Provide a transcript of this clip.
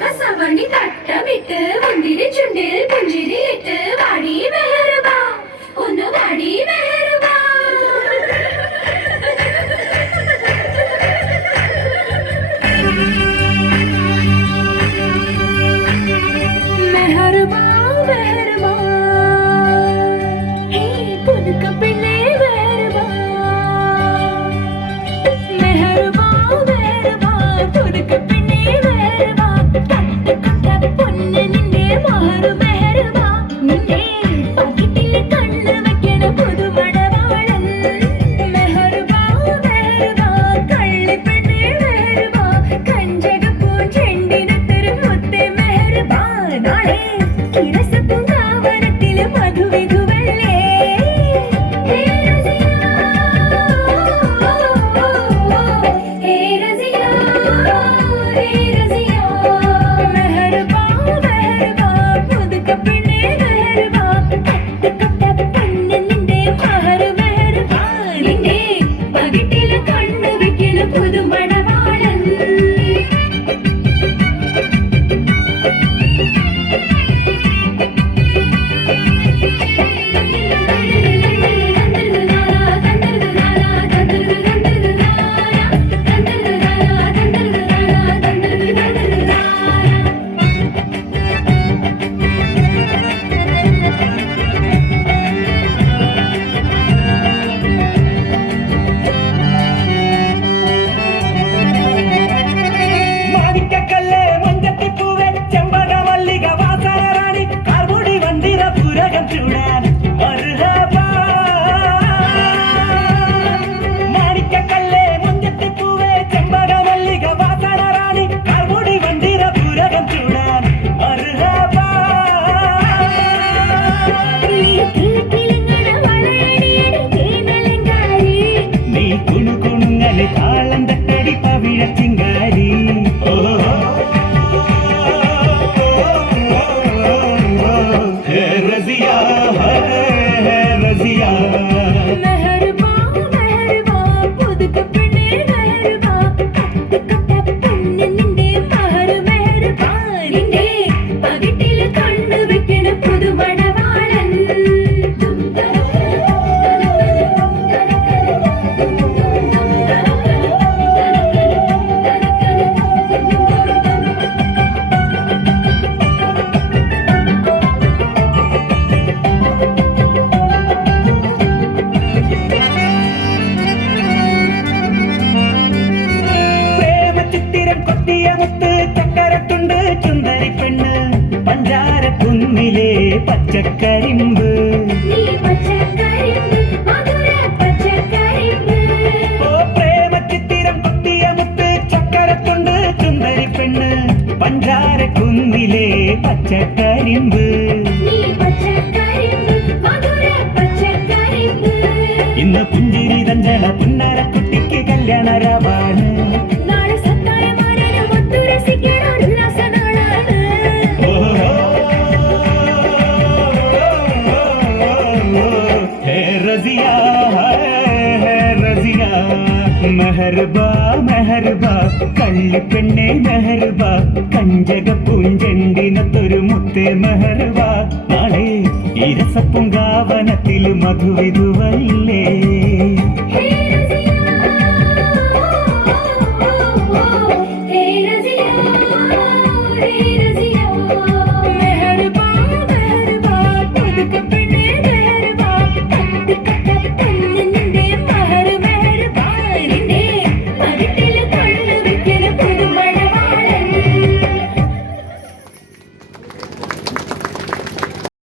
കസവണി തട്ടമിട്ട് മുന്തിരി ചുണ്ടിൽ പുഞ്ചിരിയിട്ട് വാടി മെഹർബാ ഒന്ന് വാടി മെഹർബാ മെഹർബാ മെഹർബാ ഹേ പുതുക്ക പെണ്ണേ മെഹർബാ മെഹർബാ മെഹർബാ പുതുക്ക പെണ്ണേ മെഹർബാ കട്ട പൊന്ന് നിന്റെ മഹർ മെഹർബാ നിന്നെ പകിട്ടിൽ കണ്ണ് വെക്കണ പുതുമണവാളൻ മെഹർബാ മെഹർബാ കള്ളി പെണ്ണേ മെഹർബാ കഞ്ചകപ്പൂ ചെണ്ടിനത്തൊരു മുത്തേ മെഹർബാ നാളെ കിരസപ്പൂങ്കാവനത്തില് മധുവിധുവല്ലേ ഹേ റസിയാ ഹേ റസിയാ ഹേ റസിയാ മെഹർബാ മെഹർബാ പുതുക്ക പെണ്ണേ മെഹർബാ കട്ട പൊന്ന് നിന്റെ മഹർ മെഹർബാ നിന്നെ പകിട്ടില് കണ്ണ് വെക്കണ പുതുമണവാളൻ മാണിക്കക്കല്ല് മഞ്ചത്തിപ്പൂവേ ചെമ്പകമല്ലിക വാസനറാണി കാർമുടി വണ്ടിര പുരകം ചൂടാൻ മർഹബാ മാണിക്കക്കല്ല് മഞ്ചത്തിപ്പൂവേ ചെമ്പകമല്ലിക വാസനറാണി കാർമുടി വണ്ടിര പുരകം ചൂടാൻ മർഹബാ നീ കുണുകുണുങ്ങല് താളം തട്ടടി പവിഴ ചിങ്കാരി ഹേ റസിയാ ഹേ റസിയാ മെഹർബാ മെഹർബാ പുതുക്ക പെണ്ണേ മെഹർബാ കട്ട പൊന്ന് നിന്റെ മഹർ മെഹർബാ നിന്റെ പകിട്ടില് കണ്ണ് വെക്കണ പുതുമണവാളൻ പ്രേമചിത്തിരം കൊത്തിയ മുത്ത് ചക്കരത്തുണ്ട് ചുന്ദരി പെണ്ണ് പഞ്ചാരക്കുന്നിലെ പച്ചക്കരിമ്പ് നീ പച്ചക്കരിമ്പ് മധുര പച്ചക്കരിമ്പ് ഓ പ്രേമചിത്തിരം കൊത്തിയ മുത്ത് ചക്കരത്തുണ്ട് ചുന്ദരി പെണ്ണ് പഞ്ചാരക്കുന്നിലെ പച്ചക്കരിമ്പ് നീ പച്ചക്കരിമ്പ് മധുര പച്ചക്കരിമ്പ് ഇന്ന് പുഞ്ചിരി തഞ്ചള പുന്നാര കുട്ടിക്ക് കല്യാണരാവാണ് നാളെ സത്തായമാരന് ഒത്തുരസിക്കണ ഉല്ലാസനാളാണ് ഹേ റസിയാ ഹേ റസിയാ മെഹർബാ മെഹർബാ കള്ളിപ്പെണ്ണെ മെഹർബാ കഞ്ചക പൂഞ്ചെണ്ടിനത്തൊരു മുത്തേ മെഹർബാ നാളെ ഇരസപ്പുങ്കാവനത്തില് മധുവിധു